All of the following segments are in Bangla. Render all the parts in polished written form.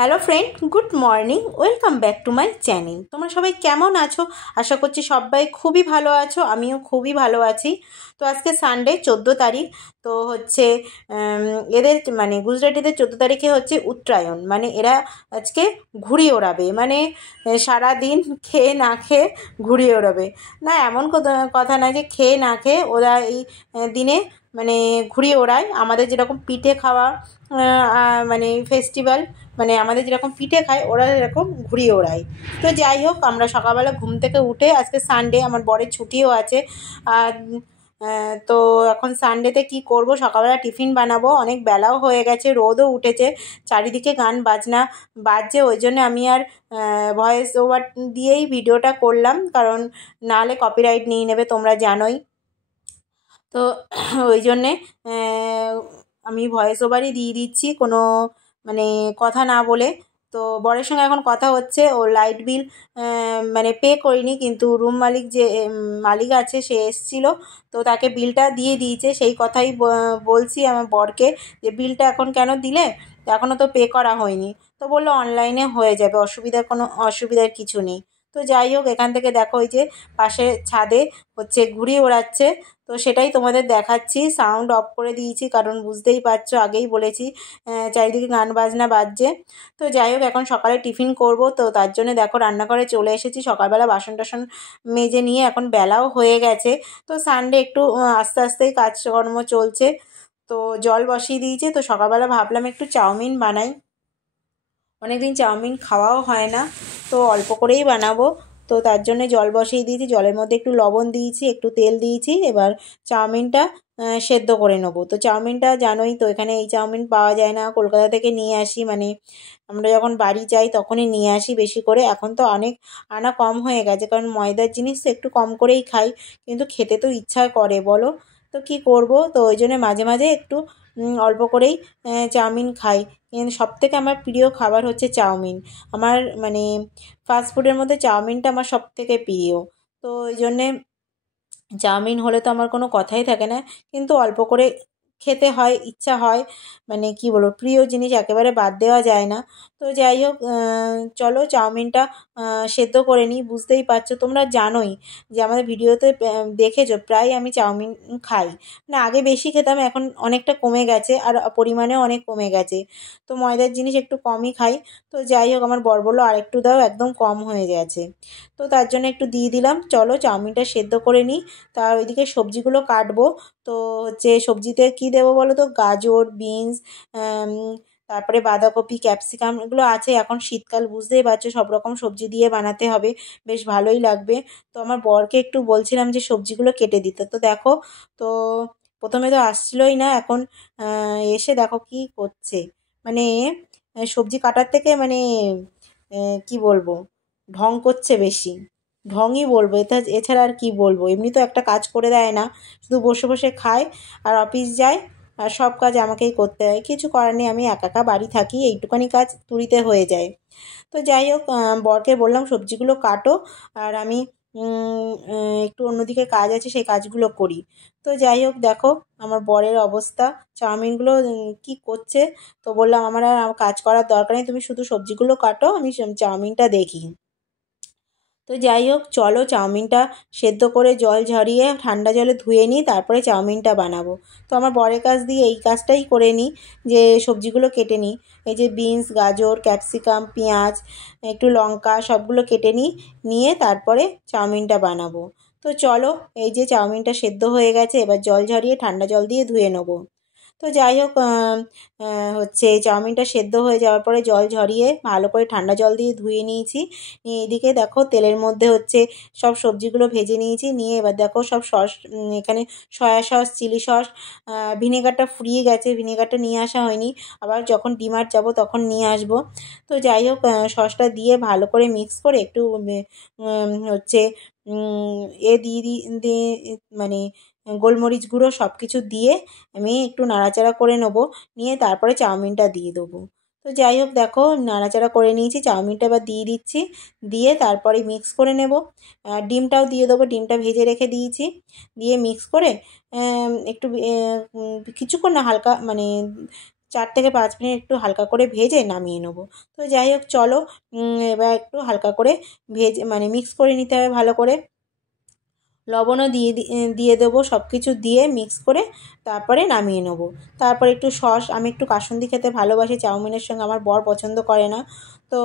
Hello friend, good morning, welcome back to my channel. তোমরা সবাই কেমন আছো? আশা করছি সবাই খুবই ভালো আছো, আমিও খুবই ভালো আছি। তো আজকে সানডে 14 তারিখ। তো হচ্ছে এদের মানে গুজরাটিদের 14 তারিখে হচ্ছে উত্তরায়ণ, মানে এরা আজকে ঘুড়ি ওড়াবে, মানে সারাদিন খেয়ে না খেয়ে ঘুড়ি ওড়াবে। না, এমন কথা না যে খেয়ে না খেয়ে ওরা এই দিনে মানে ঘুড়ি ওড়ায়। আমাদের যেরকম পিঠে খাওয়া মানে ফেস্টিভ্যাল, মানে আমাদের যেরকম পিঠে খায় ওরা এরকম ঘুড়ি ওড়ায়। তো যাই হোক, আমরা সকালবেলা ঘুম থেকে উঠে, আজকে সানডে, আমার বরের ছুটিও আছে। আর তো এখন সানডেতে কি করব, সকালবেলা টিফিন বানাবো, অনেক বেলাও হয়ে গেছে, রোদও উঠেছে, চারিদিকে গান বাজনা বাজছে। ওই জন্য আমি আর ভয়েস ওভার দিয়েই ভিডিওটা করলাম, কারণ নাহলে কপিরাইট নিয়ে নেবে, তোমরা জানোই। তো ওই জন্যে আমি ভয়েস ওভারই দিয়ে দিচ্ছি, কোনো মানে কথা না বলে। তো বরের সঙ্গে এখন কথা হচ্ছে, ও লাইট বিল মানে পে করিনি, কিন্তু রুম মালিক যে মালিক আছে সে এসছিল, তো তাকে বিলটা দিয়ে দিয়েছে। সেই কথাই বলছি আমার বরকে, যে বিলটা এখন কেন দিলে, এখনও তো পে করা হয়নি। তো বললো অনলাইনে হয়ে যাবে, অসুবিধার কিছু নেই। তো যাই হোক, এখান থেকে দেখো ওই যে পাশে ছাদে হচ্ছে ঘুড়ি ওড়াচ্ছে, তো সেটাই তোমাদের দেখাচ্ছি। সাউন্ড অফ করে দিয়েছি, কারণ বুঝতেই পারছো, আগেই বলেছি চারিদিকে গান বাজনা বাজছে। তো যাই হোক, এখন সকালে টিফিন করব, তো তার জন্য দেখো রান্নাঘরে চলে এসেছি। সকালবেলা বাসন টাসন মেজে নিয়ে এখন বেলাও হয়ে গেছে। তো সানডে একটু আস্তে আস্তেই কাজকর্ম চলছে। তো জল বসিয়ে দিয়েছে, তো সকালবেলা ভাবলাম একটু চাউমিন বানাই, অনেকদিন চাউমিন খাওয়াও হয় না, তো অল্প করেই বানাবো। তো তার জন্য জল বসিয়ে দিয়েছি, জলের মধ্যে একটু লবণ দিয়েছি, একটু তেল দিয়েছি, এবার চাউমিনটা সেদ্ধ করে নেবো। তো চাউমিনটা জানোই তো, এখানে এই চাউমিন পাওয়া যায় না, কলকাতা থেকে নিয়ে আসি, মানে আমরা যখন বাড়ি যাই তখনই নিয়ে আসি বেশি করে। এখন তো অনেক আনা কম হয়ে গেছে, কারণ ময়দার জিনিস তো একটু কম করেই খাই, কিন্তু খেতে তো ইচ্ছা করে বলো, তো কি করব। তো ওই জন্য মাঝে মাঝে একটু অল্প করেই চাউমিন খাই। কিন্তু সবথেকে আমার প্রিয় খাবার হচ্ছে চাউমিন। আমার মানে ফাস্টফুডের মধ্যে চাউমিনটা আমার সবথেকে প্রিয়। তো ওই জন্যে চাউমিন হলে তো আমার কোনো কথাই থাকে না, কিন্তু অল্প করে খেতে হয়, ইচ্ছা হয়, মানে কি বলবো, প্রিয় জিনিস একেবারে বাদ দেওয়া যায় না। তো যাই হোক, চলো চাউমিনটা সেদ্ধ করে নিই। বুঝতেই পারছো, তোমরা জানোই যে আমাদের ভিডিওতে দেখেছো প্রায় আমি চাউমিন খাই, মানে আগে বেশি খেতাম, এখন অনেকটা কমে গেছে, আর পরিমাণেও অনেক কমে গেছে। তো ময়দার জিনিস একটু কমই খাই। তো যাই হোক, আমার বর বললো আর একটু দাও, একদম কম হয়ে গেছে। তো তার জন্য একটু দিয়ে দিলাম। চলো চাউমিনটা সেদ্ধ করে নিই, তার ওইদিকে সবজিগুলো কাটবো। তো হচ্ছে সবজিতে কি দেবো বলো তো, গাজর, বিনস, তারপরে বাঁধাকপি, ক্যাপসিকাম, এগুলো আছে। এখন শীতকাল, বুঝতেই পারছো, সব রকম সবজি দিয়ে বানাতে হবে, বেশ ভালোই লাগবে। তো আমার বরকে একটু বলছিলাম যে সবজিগুলো কেটে দিতে, তো দেখো, তো প্রথমে তো আসছিলই না, এখন এসে দেখো কি করছে, মানে সবজি কাটার থেকে মানে কি বলবো, ঢং করছে বেশি, ঢংই বলবো, এছাড়া আর কি বলবো। এমনি তো একটা কাজ করে দেয় না, শুধু বসে বসে খায় আর অফিস যায়, আর সব কাজ আমাকেই করতে হয়। কিছু করার নেই, আমি একা একা বাড়ি থাকি, এইটুখানি কাজ তুলিতে হয়ে যায়। তো যাই হোক, বরকে বললাম সবজিগুলো কাটো, আর আমি একটু অন্যদিকে কাজ আছে, সেই কাজগুলো করি। তো যাই হোক, দেখো আমার বরের অবস্থা, চাউমিনগুলো কি করছে। তো বললাম আমার আর কাজ করার দরকার নেই, তুমি শুধু সবজিগুলো কাটো, আমি চাউমিনটা দেখি। তো যাই হোক, চলো চাউমিনটা সেদ্ধ করে জল ঝরিয়ে ঠান্ডা জলে ধুয়ে নিই, তারপরে চাউমিনটা বানাবো। তো আমার বরের কাজ দিয়ে এই কাজটাই করে নিই, যে সবজিগুলো কেটে নিই। এই যে বিনস, গাজর, ক্যাপসিকাম, পেঁয়াজ, একটু লঙ্কা, সবগুলো কেটে নিই, নিয়ে তারপরে চাউমিনটা বানাবো। তো চলো, এই যে চাউমিনটা সেদ্ধ হয়ে গেছে, এবার জল ঝরিয়ে ঠান্ডা জল দিয়ে ধুয়ে নেবো। তো যাই হোক, হচ্ছে চাউমিনটা সেদ্ধ হয়ে যাওয়ার পরে জল ঝরিয়ে ভালো করে ঠান্ডা জল দিয়ে ধুয়ে নিয়েছি। নিয়ে এদিকে দেখো তেলের মধ্যে হচ্ছে সব সবজিগুলো ভেজে নিয়েছি। নিয়ে এবার দেখো সব সস, এখানে সয়া সস, চিলি সস, ভিনেগারটা ফুরিয়ে গেছে, ভিনেগারটা নিয়ে আসা হয়নি, আবার যখন ডিমার্ট যাব তখন নিয়ে আসব। তো যাই হোক, সসটা দিয়ে ভালো করে মিক্স করে একটু হচ্ছে দিয়ে মানে গোলমরিচ গুঁড়ো সব কিছু দিয়ে আমি একটু নাড়াচাড়া করে নেবো, নিয়ে তারপরে চাউমিনটা দিয়ে দেবো। তো যাই হোক, দেখো নাড়াচাড়া করে নিয়েছি, চাউমিনটা এবার দিয়ে দিচ্ছি, দিয়ে তারপরে মিক্স করে নেব। ডিমটাও দিয়ে দেবো, ডিমটা ভেজে রেখে দিয়েছি, দিয়ে মিক্স করে একটু কিছুক্ষণ না, হালকা মানে 4 থেকে 5 মিনিট একটু হালকা করে ভেজে নামিয়ে নেবো। তো যাই হোক চলো, এবার একটু হালকা করে ভেজে মানে মিক্স করে নিতে হবে ভালো করে। লবণও দিয়ে দেবো, সব কিছু দিয়ে মিক্স করে তারপরে নামিয়ে নেবো। তারপরে একটু সস, আমি একটু কাসুন্দি খেতে ভালোবাসি চাউমিনের সঙ্গে, আমার বর পছন্দ করে না। তো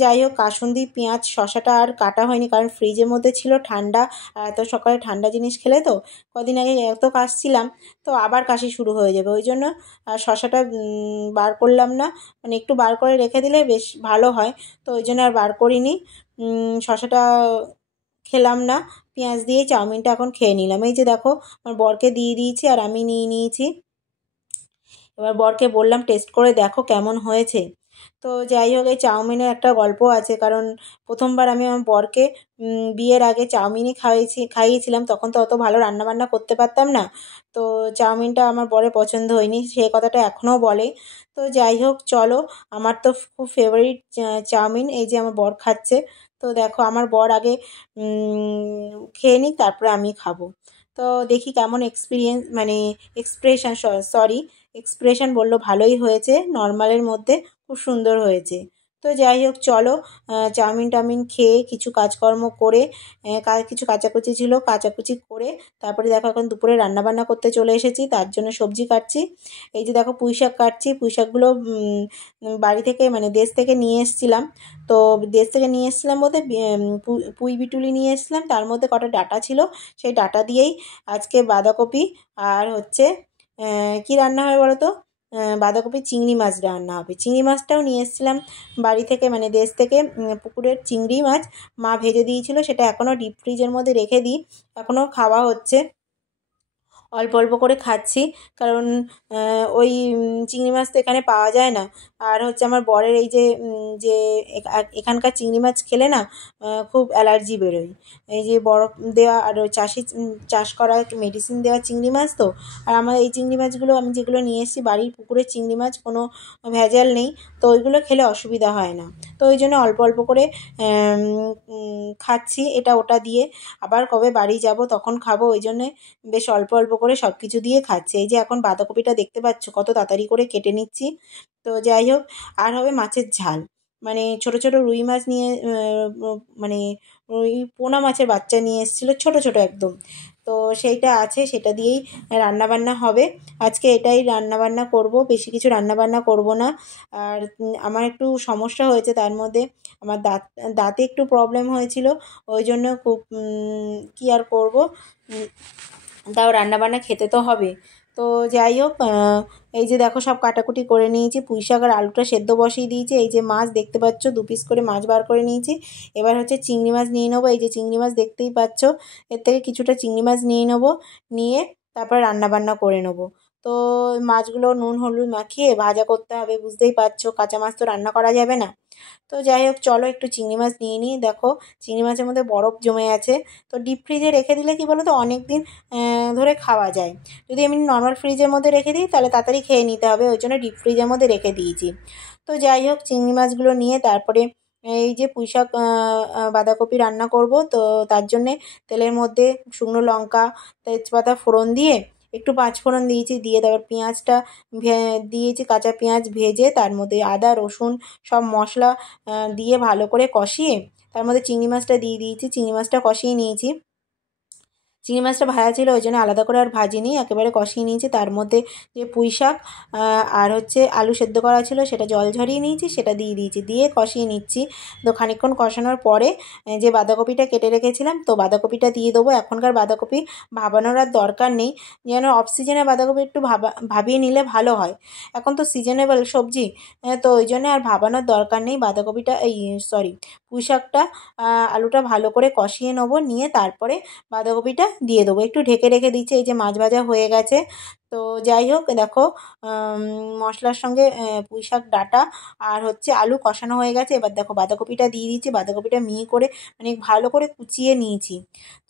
যাই হোক, কাসুন্দি, পেঁয়াজ, শসাটা আর কাটা হয়নি কারণ ফ্রিজের মধ্যে ছিল, ঠান্ডা। আর এত সকালে ঠান্ডা জিনিস খেলে তো কদিন আগে এত কাশছিলাম, তো আবার কাশি শুরু হয়ে যাবে, ওই জন্য শসাটা বার করলাম না, মানে একটু বার করে রেখে দিলে বেশ ভালো হয়, তো ওই জন্য আর বার করিনি। শসাটা খেলাম না, পেঁয়াজ দিয়ে চাউমিনটা এখন খেয়ে নিলাম। এই যে দেখো, আমার বরকে দিয়ে দিয়েছি আর আমি নিয়ে নিয়েছি। এবার বরকে বললাম টেস্ট করে দেখো কেমন হয়েছে। তো যাই হোক, এই চাউমিনের একটা গল্প আছে, কারণ প্রথমবার আমি আমার বরকে বিয়ের আগে চাউমিনই খাইয়েছিলাম, তখন তো অত ভালো রান্নাবান্না করতে পারতাম না, তো চাউমিনটা আমার বরের পছন্দ হয়নি, সে কথাটা এখনও বলে। তো যাই হোক চলো, আমার তো খুব ফেভারিট চাউমিন। এই যে আমার বর খাচ্ছে, তো দেখো আমার বর আগে খেয়ে নিক, তারপরে আমি খাবো। তো দেখি কেমন এক্সপিরিয়েন্স, মানে এক্সপ্রেশন, সরি এক্সপ্রেশন বললো ভালোই হয়েছে, নর্মালের মধ্যে খুব সুন্দর হয়েছে। তো যাই হোক চলো, চাউমিন টাউমিন খেয়ে কিছু কাজকর্ম করে, কিছু কাচাকুচি ছিল কাচাকুচি করে, তারপরে দেখো এখন দুপুরে রান্নাবান্না করতে চলে এসেছি, তার জন্য সবজি কাটছি। এই যে দেখো পুঁই শাক কাটছি, পুঁই শাকগুলো বাড়ি থেকে মানে দেশ থেকে নিয়ে এসেছিলাম। তো দেশ থেকে নিয়ে এসেছিলাম বলতে পুঁই বিটুলি নিয়ে এসেছিলাম, তার মধ্যে কটা ডাঁটা ছিল, সেই ডাঁটা দিয়েই আজকে বাঁধাকপি আর হচ্ছে কী রান্না হবে বলো তো, বাঁধাকপি চিংড়ি মাছ রান্না হবে। চিংড়ি মাছটাও নিয়ে এসেছিলাম বাড়ি থেকে, মানে দেশ থেকে, পুকুরের চিংড়ি মাছ মা ভেজে দিয়েছিল, সেটা এখনও ডিপ ফ্রিজের মধ্যে রেখে দিই, এখনও খাওয়া হচ্ছে, অল্প অল্প করে খাচ্ছি, কারণ ওই চিংড়ি মাছ তো এখানে পাওয়া যায় না। আর হচ্ছে আমার বরের এই যে যে এখানকার চিংড়ি মাছ খেলে না খুব অ্যালার্জি বেরোয়, এই যে বরফ দেওয়া আর ওই চাষ করা একটু মেডিসিন দেওয়া চিংড়ি মাছ তো। আর আমার এই চিংড়ি মাছগুলো আমি যেগুলো নিয়ে এসেছি বাড়ির পুকুরের চিংড়ি মাছ, কোনো ভেজাল নেই, তো ওইগুলো খেলে অসুবিধা হয় না, তো ওই জন্য অল্প অল্প করে খাচ্ছি এটা ওটা দিয়ে, আবার কবে বাড়ি যাব তখন খাবো, ওই জন্যে বেশ অল্প অল্প করে সব কিছু দিয়ে খাচ্ছে। এই যে এখন বাঁধাকপিটা দেখতে পাচ্ছ কত তাড়াতাড়ি করে কেটে নিচ্ছি। তো যাই হোক, আর হবে মাছের ঝাল, মানে ছোট ছোট রুই মাছ নিয়ে, মানে ওই পোনা মাছের বাচ্চা নিয়ে এসেছিলো, ছোট ছোট একদম, তো সেইটা আছে, সেটা দিয়েই রান্নাবান্না হবে আজকে, এটাই রান্নাবান্না করব, বেশি কিছু রান্নাবান্না করব না। আর আমার একটু সমস্যা হয়েছে, তার মধ্যে আমার দাঁতে একটু প্রবলেম হয়েছিল, ওই জন্য খুব কী আর করব, তাও রান্নাবান্না খেতে তো হবে। তো যাই হোক, এই যে দেখো সব কাটাকুটি করে নিয়েছি, পুঁই শাক আর আলুটা সেদ্ধ বসিয়ে দিয়েছি, এই যে মাছ দেখতে পাচ্ছ 2 পিস করে মাছ বার করে নিয়েছি, এবার হচ্ছে চিংড়ি মাছ নিয়ে নেবো, এই যে চিংড়ি মাছ দেখতেই পাচ্ছ, এর থেকে কিছুটা চিংড়ি মাছ নিয়ে নেবো, নিয়ে তারপরে রান্নাবান্না করে নেবো। তো মাছগুলো নুন হলুদ মাখিয়ে ভাজা করতে হবে, বুঝতেই পারছো কাঁচা মাছ তো রান্না করা যাবে না। তো যাই হোক চলো, একটু চিংড়ি মাছ নিয়ে নিই, দেখো চিংড়ি মাছের মধ্যে বরফ জমে আছে, তো ডিপ ফ্রিজে রেখে দিলে কি বলো তো অনেক দিন ধরে খাওয়া যায়, যদি আমি নর্মাল ফ্রিজের মধ্যে রেখে দিই তাহলে তাড়াতাড়ি খেয়ে নিতে হবে, ওই জন্য ডিপ ফ্রিজের মধ্যে রেখে দিয়েছি। তো যাই হোক, চিংড়ি মাছগুলো নিয়ে তারপরে এই যে পুঁই শাক বাঁধাকপি রান্না করব, তো তার জন্যে তেলের মধ্যে শুকনো লঙ্কা তেজপাতা ফোড়ন দিয়ে একটু পাঁচফোড়ন দিয়েছি, দিয়ে তারপর পেঁয়াজটা দিয়েছি, কাঁচা পেঁয়াজ ভেজে তার মধ্যে আদা রসুন সব মশলা দিয়ে ভালো করে কষিয়ে তার মধ্যে চিংড়ি মাছটা দিয়ে দিয়েছি, চিংড়ি মাছটা কষিয়ে নিয়েছি, চিংড়ি মাছটা ভাজা ছিল ওই জন্য আলাদা করে আর ভাজিনি, একেবারে কষিয়ে নিয়েছি, তার মধ্যে যে পুঁই শাক আর হচ্ছে আলু সেদ্ধ করা ছিল সেটা জল ঝরিয়ে নিয়েছি, সেটা দিয়ে দিয়েছি, দিয়ে কষিয়ে নিচ্ছি। তো খানিকক্ষণ কষানোর পরে যে বাঁধাকপিটা কেটে রেখেছিলাম, তো বাঁধাকপিটা দিয়ে দেবো, এখনকার বাঁধাকপি ভাবানোর আর দরকার নেই, যেন অফ সিজনে বাঁধাকপি একটু ভাবিয়ে নিলে ভালো হয়, এখন তো সিজনেবল সবজি, তো ওই জন্য আর ভাবানোর দরকার নেই, বাঁধাকপিটা এই সরি পুঁই শাকটা আলুটা ভালো করে কষিয়ে নেবো, নিয়ে তারপরে বাঁধাকপিটা দিয়ে দেবো, একটু ঢেকে রেখে দিচ্ছি, এই যে মাছ ভাজা হয়ে গেছে। তো যাই হোক দেখো, মশলার সঙ্গে পুঁই শাক ডাঁটা আর হচ্ছে আলু কষানো হয়ে গেছে, এবার দেখো বাঁধাকপিটা দিয়ে দিচ্ছি, বাঁধাকপিটা মিহি করে মানে ভালো করে কুচিয়ে নিয়েছি।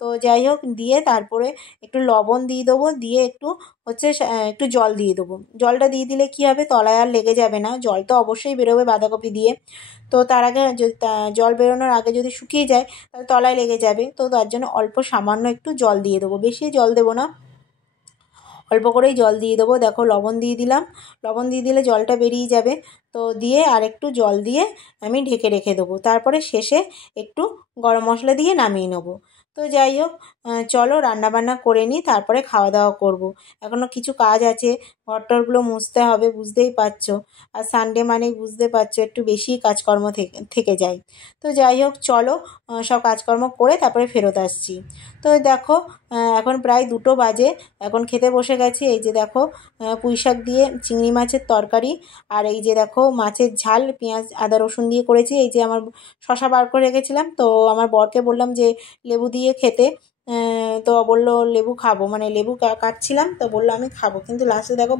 তো যাই হোক, দিয়ে তারপরে একটু লবণ দিয়ে দেবো, দিয়ে একটু হচ্ছে একটু জল দিয়ে দেবো, জলটা দিয়ে দিলে কী হবে তলায় আর লেগে যাবে না, জল তো অবশ্যই বেরোবে বাঁধাকপি দিয়ে, তো তার আগে জল বেরোনোর আগে যদি শুকিয়ে যায় তাহলে তলায় লেগে যাবে, তো তার জন্য অল্প সামান্য একটু জল দিয়ে দেবো, বেশি জল দেবো না, অল্প করেই জল দিয়ে দেবো। দেখো লবণ দিয়ে দিলাম, লবণ দিয়ে দিলে জলটা বেরিয়ে যাবে। তো দিয়ে আর একটু জল দিয়ে আমি ঢেকে রেখে দেবো। তারপরে শেষে একটু গরম মশলা দিয়ে নামিয়ে নেবো। তো যাই হোক, চলো রান্নাবান্না করে নিই, তারপরে খাওয়া দাওয়া করব। এখনও কিছু কাজ আছে, ঘরটরগুলো মুছতে হবে, বুঝতেই পারছো। আর সানডে মানেই বুঝতে পারছো একটু বেশি কাজকর্ম থেকে যায়। তো যাই হোক চলো, সব কাজকর্ম করে তারপরে ফেরত আসছি। তো দেখো এখন প্রায় 2টো বাজে, এখন খেতে বসে গেছি। এই যে দেখো পুঁই শাক দিয়ে চিংড়ি মাছের তরকারি, আর এই যে দেখো মাছের ঝাল পেঁয়াজ আদা রসুন দিয়ে করেছি। এই যে আমার শশা বার করে রেখেছিলাম, তো আমার বরকে বললাম যে লেবু দিয়ে খেতে, তো বললো লেবু খাবো, মানে লেবু কাটছিলাম, তো বললো আমি খাবো, কিন্তু লাস্টে দেখো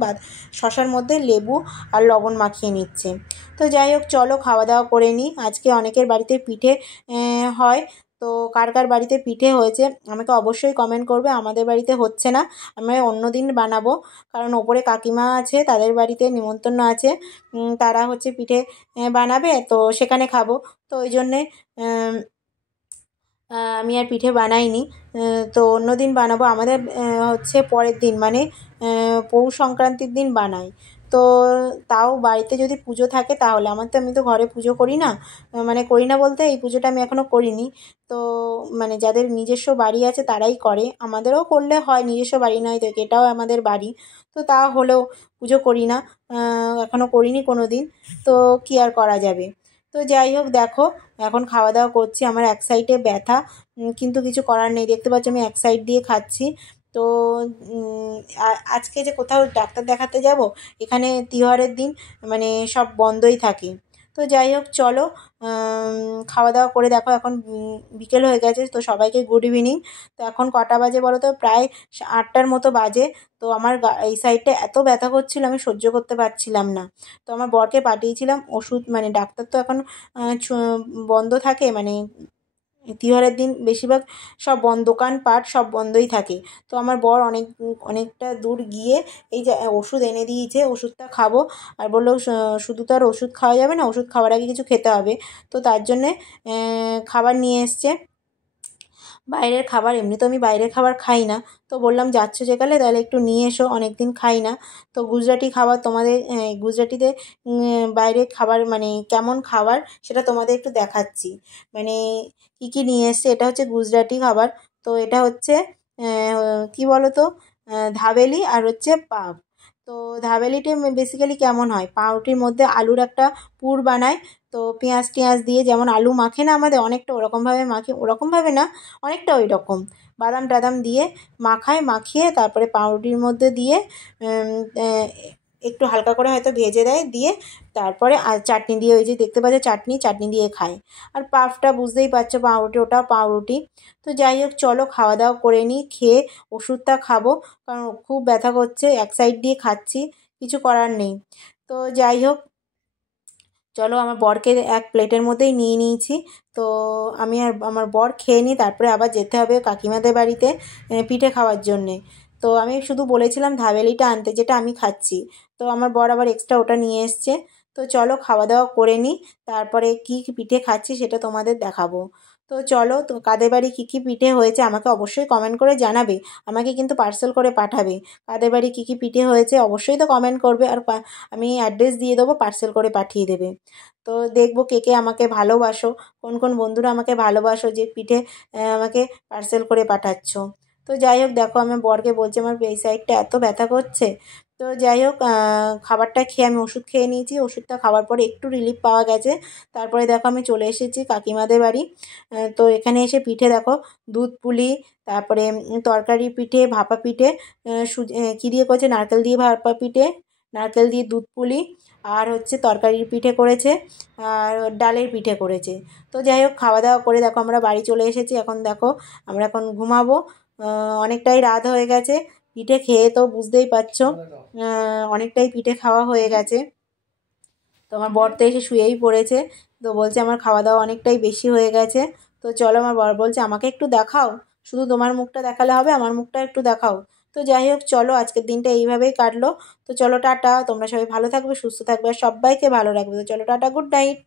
শশার মধ্যে লেবু আর লবণ মাখিয়ে নিচ্ছে। তো যাই হোক চলো খাওয়া দাওয়া করে নিই। আজকে অনেকের বাড়িতে পিঠে হয়, তো কার কার বাড়িতে পিঠে হয়েছে আমাকে অবশ্যই কমেন্ট করবে। আমাদের বাড়িতে হচ্ছে না, আমি অন্য দিন বানাবো, কারণ ওপরে কাকিমা আছে, তাদের বাড়িতে নিমন্ত্রণ আছে, তারা হচ্ছে পিঠে বানাবে, তো সেখানে খাবো। তো ওই জন্যে আমি আর পিঠে বানাইনি। তো অন্য দিন বানাবো। আমাদের হচ্ছে পরের দিন, মানে পৌষ সংক্রান্তির দিন বানাই। তো তাও বাড়িতে যদি পুজো থাকে তাহলে, আমি তো ঘরে পুজো করি না, মানে করি না বলতে এই পুজোটা আমি এখনও করিনি। তো মানে যাদের নিজস্ব বাড়ি আছে তারাই করে, আমাদেরও করলে হয়, নিজস্ব বাড়ি নয় তো এটাও আমাদের বাড়ি, তো তা হলেও পুজো করি না, এখনও করিনি কোনো দিন। তো কী আর করা যাবে। তো যাই হোক দেখো এখন খাওয়া দাওয়া করছি, আমার এক সাইডে ব্যথা, কিন্তু কিছু করার নেই, দেখতে পাচ্ছি আমি এক সাইড দিয়ে খাচ্ছি। তো আজকে যে কোথাও ডাক্তার দেখাতে যাব, এখানে তিহারের দিন মানে সব বন্ধই থাকে। তো যাই হোক চলো, খাওয়া দাওয়া করে দেখো এখন বিকেল হয়ে গেছে, তো সবাইকে গুড ইভিনিং। তো এখন কটা বাজে বলো তো, প্রায় 8টার মতো বাজে। তো আমার এই সাইডটা এত ব্যথা করছিল, আমি সহ্য করতে পারছিলাম না। তো আমার বরকে পাঠিয়েছিলাম ওষুধ, মানে ডাক্তার তো এখন বন্ধ থাকে, মানে তিহারের দিন বেশিরভাগ সব দোকানপাট সব বন্ধই থাকে। তো আমার বর অনেকটা দূর গিয়ে এই যে ওষুধ এনে দিয়েছে, ওষুধটা খাবো। আর বললো শুধু তো আর ওষুধ খাওয়া যাবে না, ওষুধ খাওয়ার আগে কিছু খেতে হবে। তো তার জন্যে খাবার নিয়ে এসছে, বাইরের খাবার। এমনি তো আমি বাইরের খাবার খাই না, তো বললাম যাচ্ছ যেকালে তাহলে একটু নিয়ে এসো, অনেক দিন খাই না। তো গুজরাটি খাবার তোমাদের, গুজরাটিতে বাইরের খাবার মানে কেমন খাবার সেটা তোমাদের একটু দেখাচ্ছি। মানে কী কী নিয়ে এসছে, এটা হচ্ছে গুজরাটি খাবার। তো এটা হচ্ছে কী বলো তো, ধাবেলি আর হচ্ছে পাভ। তো ধাবেলিটা বেসিক্যালি কেমন হয়, পাউরুটির মধ্যে আলুর একটা পুর বানায়, তো পেঁয়াজ টেঁয়াজ দিয়ে যেমন আলু মাখে না আমাদের, অনেকটা ওরকমভাবে মাখে, ওরকমভাবে না, অনেকটা ওই রকম বাদাম টাদাম দিয়ে মাখিয়ে তারপরে পাউরুটির মধ্যে দিয়ে একটু হালকা করে হয়তো ভেজে দেয়, দিয়ে তারপরে আর চাটনি দিয়ে, ওই যে দেখতে পাচ্ছ চাটনি দিয়ে খায়। আর পাফটা বুঝতেই পারছো পাউরুটি, ওটাও পাউরুটি। তো যাই হোক চলো খাওয়া দাওয়া করে নিই, খেয়ে ওষুধটা খাবো, কারণ খুব ব্যথা করছে, এক সাইড দিয়ে খাচ্ছি, কিছু করার নেই। তো যাই হোক চলো, আমার বরকে এক প্লেটের মধ্যেই নিয়ে নিয়েছি। তো আমি আর আমার বর খেয়ে নিই, তারপরে আবার যেতে হবে কাকিমাদের বাড়িতে পিঠে খাওয়ার জন্যে। তো আমি শুধু বলেছিলাম ধাবেলিটা আনতে, যেটা আমি খাচ্ছি, তো আমার বর আবার এক্সট্রা ওটা নিয়ে এসছে। তো চলো খাওয়া দাওয়া করে নিই, তারপরে কী পিঠে খাচ্ছি সেটা তোমাদের দেখাবো। তো চলো, তো কাদের বাড়ি কী কী পিঠে হয়েছে আমাকে অবশ্যই কমেন্ট করে জানাবে, আমাকে কিন্তু পার্সেল করে পাঠাবে। কাদের বাড়ি কী কী পিঠে হয়েছে অবশ্যই তো কমেন্ট করবে, আর আমি অ্যাড্রেস দিয়ে দেবো, পার্সেল করে পাঠিয়ে দেবে। তো দেখবো কে কে আমাকে ভালোবাসো, কোন কোন বন্ধুরা আমাকে ভালোবাসো যে পিঠে আমাকে পার্সেল করে পাঠাচ্ছ। তো যাই হোক দেখো আমি বরকে বলছি আমার এই সাইডটা এত ব্যথা করছে। তো যাই হোক খাবারটা খেয়ে আমি ওষুধ খেয়ে নিয়েছি, ওষুধটা খাওয়ার পরে একটু রিলিফ পাওয়া গেছে। তারপরে দেখো আমি চলে এসেছি কাকিমাদের বাড়ি। তো এখানে এসে পিঠে দেখো দুধ পুলি, তারপরে তরকারি পিঠে, ভাপা পিঠে, কী দিয়ে করেছে, নারকেল দিয়ে ভাপা পিঠে, নারকেল দিয়ে দুধ পুলি, আর হচ্ছে তরকারির পিঠে করেছে, আর ডালের পিঠে করেছে। তো যাই হোক খাওয়া দাওয়া করে দেখো আমরা বাড়ি চলে এসেছি। এখন দেখো আমরা এখন ঘুমাবো, অনেকটাই রাত হয়ে গেছে। পিঠে খেয়ে তো বুঝতেই পারছো অনেকটাই পিঠে খাওয়া হয়ে গেছে। তো আমার বর তো এসে শুয়েই পড়েছে, তো বলছে আমার খাওয়া দাওয়া অনেকটাই বেশি হয়ে গেছে। তো চলো, আমার বর বলছে আমাকে একটু দেখাও, শুধু তোমার মুখটা দেখালে হবে, আমার মুখটা একটু দেখাও। তো যাই হোক চলো, আজকের দিনটা এইভাবেই কাটলো। তো চলো টাটা, তোমরা সবাই ভালো থাকবে, সুস্থ থাকবে, আর সবাইকে ভালো রাখবে। তো চলো টাটা, গুড নাইট।